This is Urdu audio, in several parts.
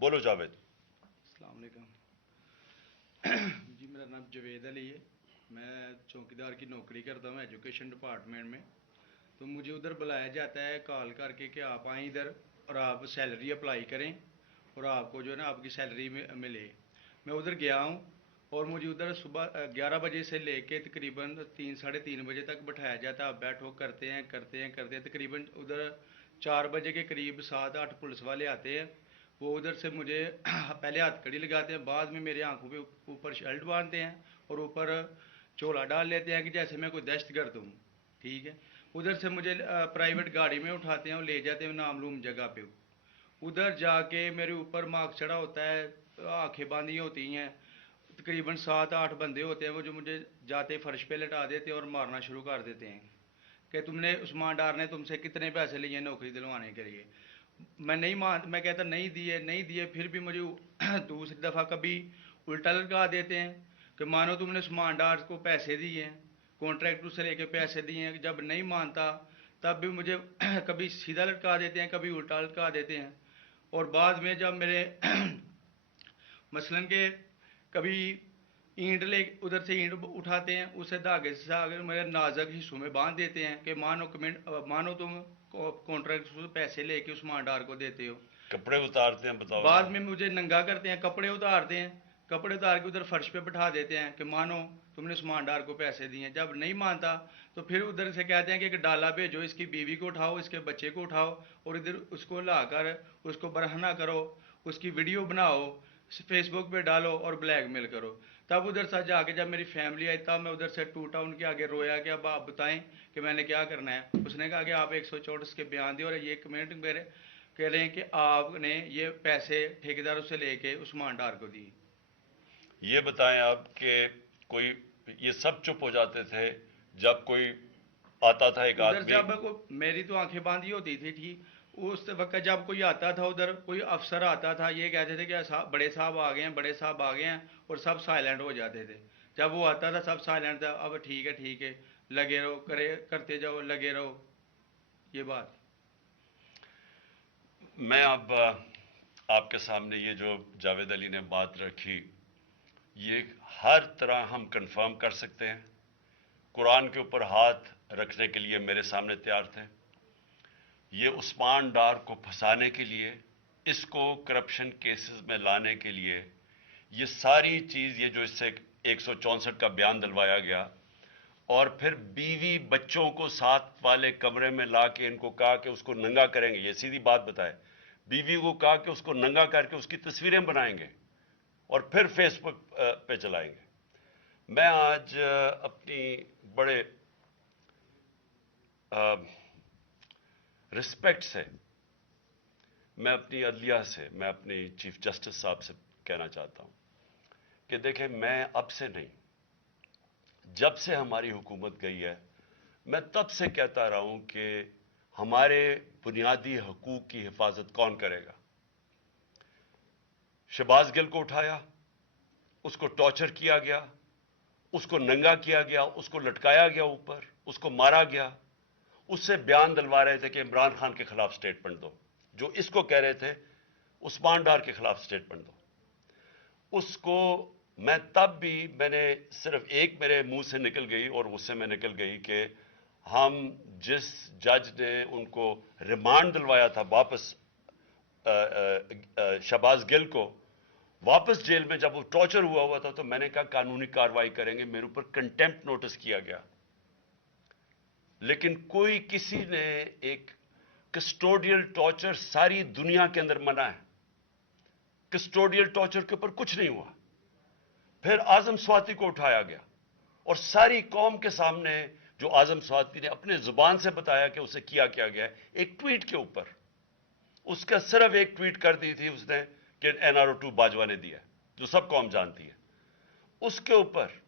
بولو جاوید. السلام علیکم. جی میرا نام جوید علی ہے. میں چوکیدار کی نوکری کرتا ہوں ایجوکیشن ڈپارٹمنٹ میں. تو مجھے ادھر بلایا جاتا ہے کال کر کے کہ آپ آئیں ادھر اور آپ سیلری اپلائی کریں اور آپ کو جو ہے نا آپ کی سیلری میں ملے. میں ادھر گیا ہوں اور مجھے ادھر صبح 11 بجے سے لے کے تقریباً 3 ساڑھے 3 بجے تک بٹھایا جاتا ہے. آپ بیٹھو کرتے ہیں تقریباً ادھر 4 بجے کے قریب 7-8 پولیس والے آتے ہیں. وہ ادھر سے مجھے پہلے ہاتھ کڑی لگاتے ہیں, بعد میں میرے آنکھوں پہ اوپر شرٹ باندھتے ہیں اور اوپر چولا ڈال لیتے ہیں کہ جیسے میں کوئی دہشت گرد ہوں. ٹھیک ہے. ادھر سے مجھے پرائیویٹ گاڑی میں اٹھاتے ہیں اور لے جاتے ہیں نامعلوم جگہ پہ. ادھر جا کے میرے اوپر مارک چڑھا ہوتا ہے, آنکھیں باندھی ہوتی ہیں. تقریباً 7-8 بندے ہوتے ہیں وہ جو مجھے جاتے فرش پہ لٹا دیتے ہیں اور مارنا شروع کر دیتے ہیں کہ تم نے عثمان ڈار نے تم سے کتنے پیسے لیے نوکری دلوانے کے لیے. میں کہتا نہیں دیے. پھر بھی مجھے دوسری دفعہ کبھی الٹا لٹکا دیتے ہیں کہ مانو تم نے عثمان ڈار کو پیسے دیے ہیں, کانٹریکٹر سے لے کے پیسے دیے ہیں. جب نہیں مانتا تب بھی مجھے کبھی سیدھا لٹکا دیتے ہیں, کبھی الٹا لٹکا دیتے ہیں. اور بعد میں جب میرے مثلاً کہ کبھی اینٹ لے ادھر سے اینٹ اٹھاتے ہیں, اسے دھاگے سے میرے نازک حصوں میں باندھ دیتے ہیں کہ مانو تم کانٹریکٹ سے پیسے لے کے عثمان ڈار کو دیتے ہو. کپڑے اتارتے ہیں, بتاؤ بعد ذرا. میں مجھے ننگا کرتے ہیں, کپڑے اتارتے ہیں, کپڑے اتار کے ادھر فرش پہ بٹھا دیتے ہیں کہ مانو تم نے عثمان ڈار کو پیسے دیے ہیں. جب نہیں مانتا تو پھر ادھر سے کہتے ہیں کہ ایک ڈالا بھیجو, اس کی بیوی کو اٹھاؤ, اس کے بچے کو اٹھاؤ اور ادھر اس کو لا کر اس کو برہنہ کرو, اس کی ویڈیو بناؤ, فیس بک پہ ڈالو اور بلیک میل کرو. تب ادھر سے جا کے جب میری فیملی آئی تب میں ادھر سے ٹوٹا, ان کے آگے رویا کہ اب آپ بتائیں کہ میں نے کیا کرنا ہے. اس نے کہا کہ آپ 164 کے بیان دیں اور یہ کمنٹ میرے کہہ رہے ہیں کہ آپ نے یہ پیسے ٹھیکیداروں سے لے کے عثمان ڈار کو دی. یہ بتائیں آپ کہ کوئی یہ سب چپ ہو جاتے تھے جب کوئی آتا تھا ایک ادھر آدمی. جب میری تو آنکھیں باندھی ہوتی تھی. ٹھیک. اس وقت جب کوئی آتا تھا ادھر کوئی افسر آتا تھا, یہ کہتے تھے کہ بڑے صاحب آ گئے ہیں, بڑے صاحب آ گئے ہیں, اور سب سائلنٹ ہو جاتے تھے. جب وہ آتا تھا سب سائلنٹ تھا. اب ٹھیک ہے لگے رہو, کرتے جاؤ, لگے رہو. یہ بات میں اب آپ کے سامنے یہ جو جاوید علی نے بات رکھی, یہ ہر طرح ہم کنفرم کر سکتے ہیں. قرآن کے اوپر ہاتھ رکھنے کے لیے میرے سامنے تیار تھے. یہ عثمان ڈار کو پھنسانے کے لیے, اس کو کرپشن کیسز میں لانے کے لیے, یہ ساری چیز, یہ جو اس سے 164 کا بیان دلوایا گیا, اور پھر بیوی بچوں کو ساتھ والے کمرے میں لا کے ان کو کہا کہ اس کو ننگا کریں گے. یہ سیدھی بات بتائے, بیوی کو کہا کہ اس کو ننگا کر کے اس کی تصویریں بنائیں گے اور پھر فیس بک پہ چلائیں گے. میں آج اپنی بڑے رسپیکٹ سے میں اپنی عدلیہ سے, میں اپنی چیف جسٹس صاحب سے کہنا چاہتا ہوں کہ دیکھیں, میں اب سے نہیں, جب سے ہماری حکومت گئی ہے میں تب سے کہتا رہا ہوں کہ ہمارے بنیادی حقوق کی حفاظت کون کرے گا. شہباز گل کو اٹھایا, اس کو ٹارچر کیا گیا, اس کو ننگا کیا گیا, اس کو لٹکایا گیا اوپر, اس کو مارا گیا. اس سے بیان دلوا رہے تھے کہ عمران خان کے خلاف سٹیٹمنٹ دو, جو اس کو کہہ رہے تھے عثمان ڈار کے خلاف سٹیٹمنٹ دو. اس کو میں تب بھی, میں نے صرف ایک میرے منہ سے نکل گئی اور اس سے میں نکل گئی کہ ہم جس جج نے ان کو ریمانڈ دلوایا تھا واپس, شہباز گل کو واپس جیل میں جب وہ ٹارچر ہوا تھا, تو میں نے کہا قانونی کارروائی کریں گے. میرے اوپر کنٹیمپٹ نوٹس کیا گیا, لیکن کوئی کسی نے ایک کسٹوڈیل ٹارچر ساری دنیا کے اندر منع ہے, کسٹوڈیل ٹارچر کے اوپر کچھ نہیں ہوا. پھر اعظم سواتی کو اٹھایا گیا اور ساری قوم کے سامنے جو اعظم سواتی نے اپنے زبان سے بتایا کہ اسے کیا گیا ہے, ایک ٹویٹ کے اوپر, اس کا صرف ایک ٹویٹ کر دی تھی اس نے کہ NRO2 باجوہ نے دیا, جو سب قوم جانتی ہے. اس کے اوپر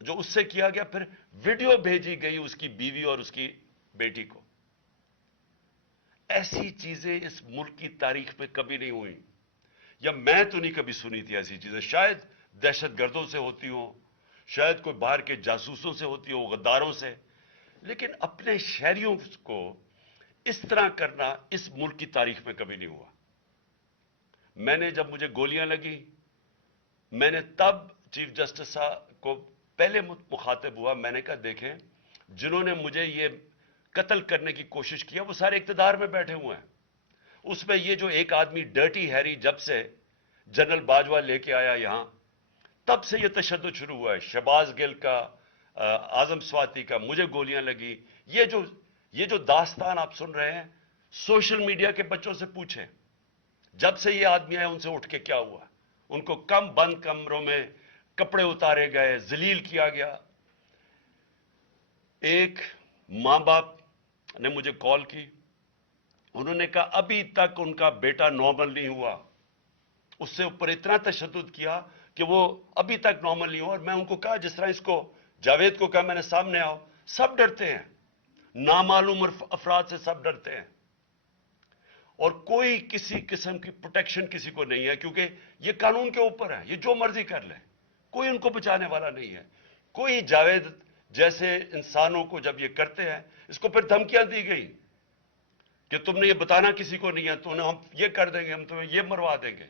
جو اس سے کیا گیا, پھر ویڈیو بھیجی گئی اس کی بیوی اور اس کی بیٹی کو. ایسی چیزیں اس ملک کی تاریخ میں کبھی نہیں ہوئی, یا میں تو نہیں کبھی سنی تھی ایسی چیزیں. شاید دہشت گردوں سے ہوتی ہوں, شاید کوئی باہر کے جاسوسوں سے ہوتی ہو, غداروں سے, لیکن اپنے شہریوں کو اس طرح کرنا اس ملک کی تاریخ میں کبھی نہیں ہوا. میں نے جب مجھے گولیاں لگی میں نے تب چیف جسٹس صاحب کو پہلے مخاطب ہوا. میں نے کہا دیکھیں جنہوں نے مجھے یہ قتل کرنے کی کوشش کیا وہ سارے اقتدار میں بیٹھے ہوئے ہیں. اس میں یہ جو ایک آدمی ڈرٹی ہیری جب سے جنرل باجوہ لے کے آیا یہاں تب سے یہ تشدد شروع ہوا ہے. شہباز گل کا, اعظم سواتی کا, مجھے گولیاں لگی. یہ جو داستان آپ سن رہے ہیں سوشل میڈیا کے بچوں سے پوچھیں جب سے یہ آدمی آئے ان سے اٹھ کے کیا ہوا. ان کو کم بند کمروں میں کپڑے اتارے گئے, ذلیل کیا گیا. ایک ماں باپ نے مجھے کال کی, انہوں نے کہا ابھی تک ان کا بیٹا نارمل نہیں ہوا. اس سے اوپر اتنا تشدد کیا کہ وہ ابھی تک نارمل نہیں ہوا. اور میں ان کو کہا جس طرح اس کو جاوید کو کہا میں نے سامنے آؤ, سب ڈرتے ہیں, نامعلوم افراد سے سب ڈرتے ہیں اور کوئی کسی قسم کی پروٹیکشن کسی کو نہیں ہے کیونکہ یہ قانون کے اوپر ہے, یہ جو مرضی کر لیں, کوئی ان کو بچانے والا نہیں ہے. کوئی جاوید جیسے انسانوں کو جب یہ کرتے ہیں اس کو پھر دھمکیاں دی گئی کہ تم نے یہ بتانا کسی کو نہیں ہے, تو ہم یہ کر دیں گے, ہم تمہیں یہ مروا دیں گے.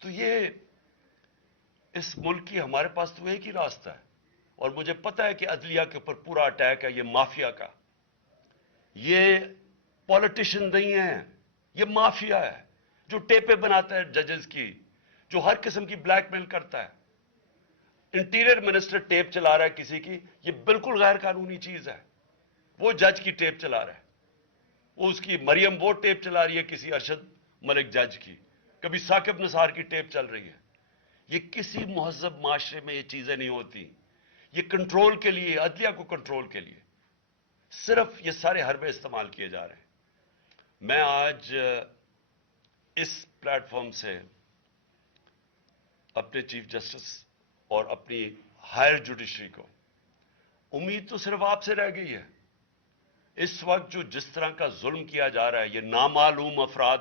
تو یہ اس ملک کی ہمارے پاس تو ایک ہی راستہ ہے اور مجھے پتا ہے کہ عدلیہ کے اوپر پورا اٹیک ہے یہ مافیا کا. یہ پولیٹیشین نہیں ہے, یہ مافیا ہے جو ٹیپیں بناتا ہے ججز کی, جو ہر قسم کی بلیک میل کرتا ہے. انٹیریئر منسٹر ٹیپ چلا رہا ہے کسی کی, یہ بالکل غیر قانونی چیز ہے. وہ جج کی ٹیپ چلا رہا ہے, وہ اس کی مریم وہ ٹیپ چلا رہی ہے کسی ارشد ملک جج کی, کبھی ثاقب نثار کی ٹیپ چل رہی ہے. یہ کسی مہذب معاشرے میں یہ چیزیں نہیں ہوتی. یہ کنٹرول کے لیے, عدلیہ کو کنٹرول کے لیے صرف یہ سارے حربے استعمال کیے جا رہے ہیں. میں آج اس پلیٹ فارم سے اپنے چیف جسٹس اور اپنی ہائر جوڈیشری کو امید تو صرف آپ سے رہ گئی ہے. اس وقت جو جس طرح کا ظلم کیا جا رہا ہے, یہ نامعلوم افراد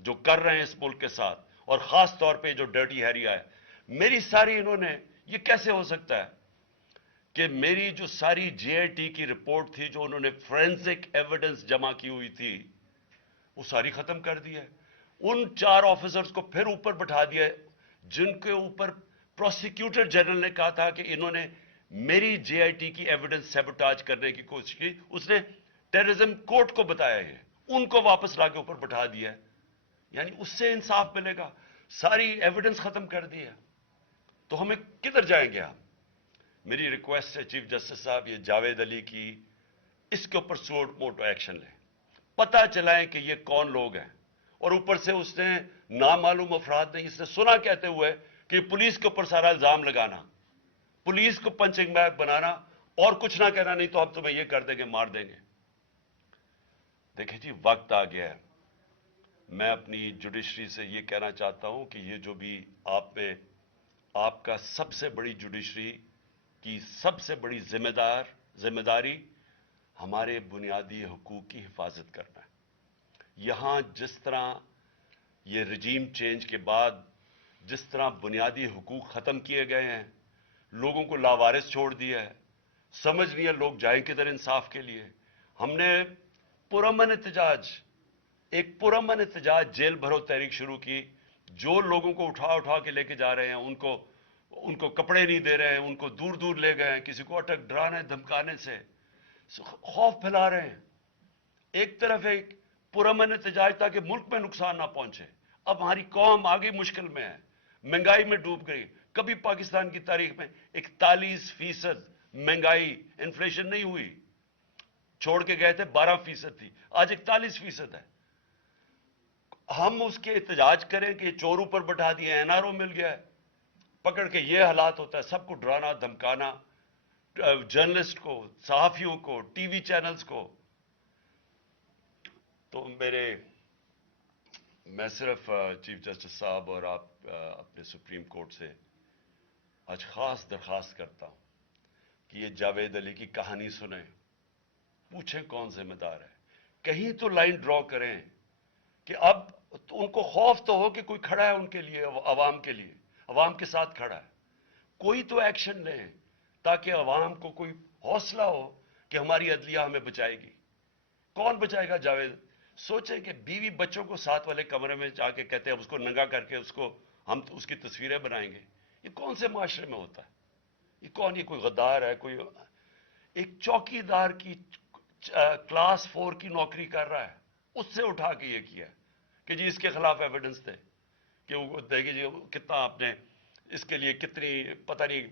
جو کر رہے ہیں اس ملک کے ساتھ, اور خاص طور پہ جو ڈرٹی ہیریا ہے, میری ساری انہوں نے, یہ کیسے ہو سکتا ہے کہ میری جو ساری جے آئی ٹی کی رپورٹ تھی جو انہوں نے فورینسک ایویڈنس جمع کی ہوئی تھی وہ ساری ختم کر دی ہے. ان 4 آفیسرز کو پھر اوپر بٹھا دیا ہے جن کے اوپر پروسیکیوٹر جنرل نے کہا تھا کہ انہوں نے میری جے آئی ٹی کی ایویڈنس سیبوٹاج کرنے کی کوشش کی. اس نے ٹیررزم کورٹ کو بتایا ہے, ان کو واپس لا کے اوپر بٹھا دیا ہے. یعنی اس سے انصاف ملے گا, ساری ایویڈنس ختم کر دی ہے, تو ہمیں کدھر جائیں گے ہم. میری ریکویسٹ ہے چیف جسٹس صاحب, یہ جاوید علی کی اس کے اوپر سوٹ موٹو ایکشن لیں, پتہ چلائیں کہ یہ کون لوگ ہیں. اور اوپر سے اس نے نامعلوم افراد نے اس نے سنا کہتے ہوئے کہ پولیس کے اوپر سارا الزام لگانا, پولیس کو پنچنگ بیگ بنانا اور کچھ نہ کہنا, نہیں تو ہم تمہیں یہ کر دیں گے, مار دیں گے. دیکھیں جی وقت آ گیا ہے. میں اپنی جوڈیشری سے یہ کہنا چاہتا ہوں کہ یہ جو بھی آپ میں, آپ کا سب سے بڑی جوڈیشری کی سب سے بڑی ذمہ داری ہمارے بنیادی حقوق کی حفاظت کرنا ہے. یہاں جس طرح یہ رجیم چینج کے بعد جس طرح بنیادی حقوق ختم کیے گئے ہیں, لوگوں کو لاوارث چھوڑ دیا ہے, سمجھ نہیں ہے لوگ جائیں کدھر انصاف کے لیے. ہم نے پرامن احتجاج, ایک پرامن احتجاج جیل بھرو تحریک شروع کی. جو لوگوں کو اٹھا کے لے کے جا رہے ہیں ان کو کپڑے نہیں دے رہے ہیں, ان کو دور دور لے گئے ہیں, کسی کو اٹک ڈرانے دھمکانے سے خوف پھیلا رہے ہیں. ایک طرف ایک پرامن احتجاج تاکہ ملک میں نقصان نہ پہنچے. اب ہماری قوم آگے مشکل میں ہے, مہنگائی میں ڈوب گئی. کبھی پاکستان کی تاریخ میں 41% مہنگائی انفلیشن نہیں ہوئی, چھوڑ کے گئے تھے 12% تھی, آج 41% ہے. ہم اس کے احتجاج کریں کہ چور اوپر بٹھا دیے, این آر او مل گیا ہے, پکڑ کے یہ حالات ہوتا ہے, سب کو ڈرانا دھمکانا, جرنلسٹ کو, صحافیوں کو, ٹی وی چینلز کو. تو میں صرف چیف جسٹس صاحب اور آپ اپنے سپریم کورٹ سے آج خاص درخواست کرتا ہوں کہ یہ جاوید علی کی کہانی سنیں, پوچھیں کون ذمہ دار ہے, کہیں تو لائن ڈرا کریں کہ اب ان کو خوف تو ہو کہ کوئی کھڑا ہے ان کے لیے, عوام کے لیے, عوام کے ساتھ کھڑا ہے. کوئی تو ایکشن لیں تاکہ عوام کو کوئی حوصلہ ہو کہ ہماری عدلیہ ہمیں بچائے گی. کون بچائے گا جاوید؟ سوچیں کہ بیوی بچوں کو ساتھ والے کمرے میں جا کے کہتے ہیں اس کو ننگا کر کے ہم اس کی تصویریں بنائیں گے. یہ کون سے معاشرے میں ہوتا ہے؟ یہ کوئی غدار ہے؟ کوئی ایک چوکی دار کی کلاس 4 کی نوکری کر رہا ہے، اس سے اٹھا کے یہ کیا کہ جی اس کے خلاف ایویڈنس دے کہ وہ دیکھیں جی کتنا آپ نے اس کے لیے کتنی پتہ نہیں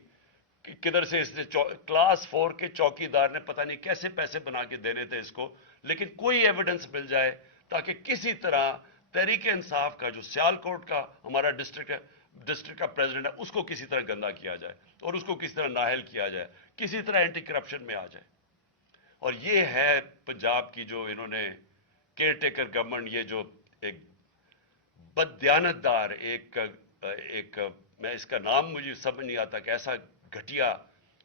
کدھر سے اس نے کلاس 4 کے چوکی دار نے پتہ نہیں کیسے پیسے بنا کے دینے تھے اس کو، لیکن کوئی ایویڈنس مل جائے تاکہ کسی طرح تحریک انصاف کا جو سیالکوٹ کا ہمارا ڈسٹرکٹ کا پریزیڈنٹ ہے اس کو کسی طرح گندا کیا جائے اور اس کو کسی طرح نااہل کیا جائے، کسی طرح اینٹی کرپشن میں آ جائے. اور یہ ہے پنجاب کی جو انہوں نے کیئر ٹیکر گورنمنٹ، یہ جو ایک بددیانت دار ایک میں اس کا نام مجھے سمجھ نہیں آتا کہ ایسا گھٹیا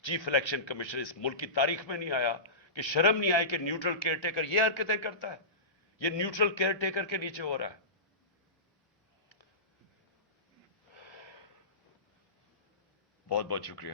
چیف الیکشن کمیشن اس ملک کی تاریخ میں نہیں آیا کہ شرم نہیں آئی کہ نیوٹرل کیئر ٹیکر یہ حرکتیں کرتا ہے. یہ نیوٹرل کیئر ٹیکر کے نیچے ہو رہا ہے. بہت بہت شکریہ.